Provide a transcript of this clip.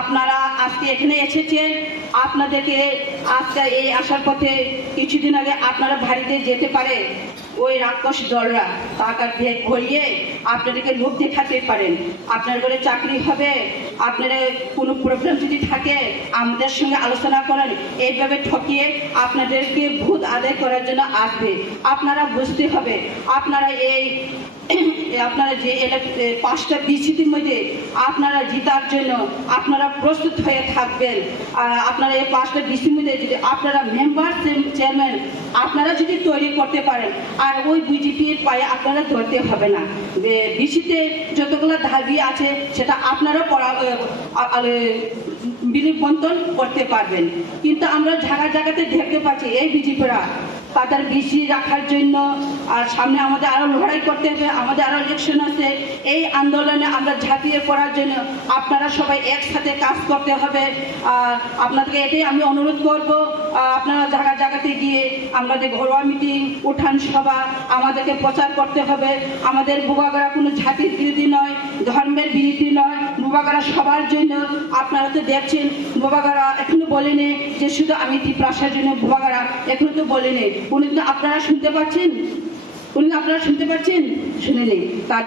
আপনারা আজকে এখানে এসেছেন। আপনাদেরকে আজকে এই আসার পথে কিছুদিন আগে আপনারা বাড়িতে যেতে পারে ওই রাক্ষস দলরা টাকা ভেগ ভরিয়ে আপনাদেরকে লোভ দেখাতে পারেন, আপনার ঘরে চাকরি হবে, আপনারা কোনো প্রবলেম যদি থাকে আমাদের সঙ্গে আলোচনা করেন, এইভাবে ঠকিয়ে আপনাদেরকে ভূত আদায় করার জন্য আসবে। আপনারা বুঝতে হবে আপনারা আপনারা যে 5টা বিসিটির মধ্যে আপনারা জিতার জন্য আপনারা প্রস্তুত হয়ে থাকবেন। আপনারা এই 5টা বিসির মধ্যে যদি আপনারা মেম্বার চেয়ারম্যান আপনারা যদি তৈরি করতে পারেন, আর ওই বিজেপির পায়ে আপনারা ধরতে হবে না। বিসিতে যতগুলো দাবি আছে সেটা আপনারা বিলিবন্টন করতে পারবেন। কিন্তু আমরা জায়গাতে দেখতে পাচ্ছি এই বিজেপিরা তাদের বিসি রাখার জন্য, আর সামনে আমাদের আরো লড়াই করতে হবে, আমাদের আরো ইলেকশন আছে, এই আন্দোলনে আমরা ঝাঁপিয়ে পড়ার জন্য আপনারা সবাই একসাথে কাজ করতে হবে। আর আপনাদেরকে এটাই আমি অনুরোধ করব, আপনারা জায়গাতে গিয়ে আমাদের ঘরোয়া মিটিং, উঠান সভা আমাদেরকে প্রচার করতে হবে। আমাদের বুবাগাড়া কোনো জাতির বিরোধী নয়, ধর্মের বিরোধী নয়, বুবাগাড়া সবার জন্য। আপনারা তো দেখছেন বুবাগাড়া এখনো বলেনি যে শুধু আমি ত্রিপ্রাসার জন্য বুবাগাড়া, এখনো তো বলেনি। উনি তো আপনারা শুনতে পাচ্ছেন, শুনে নেই তার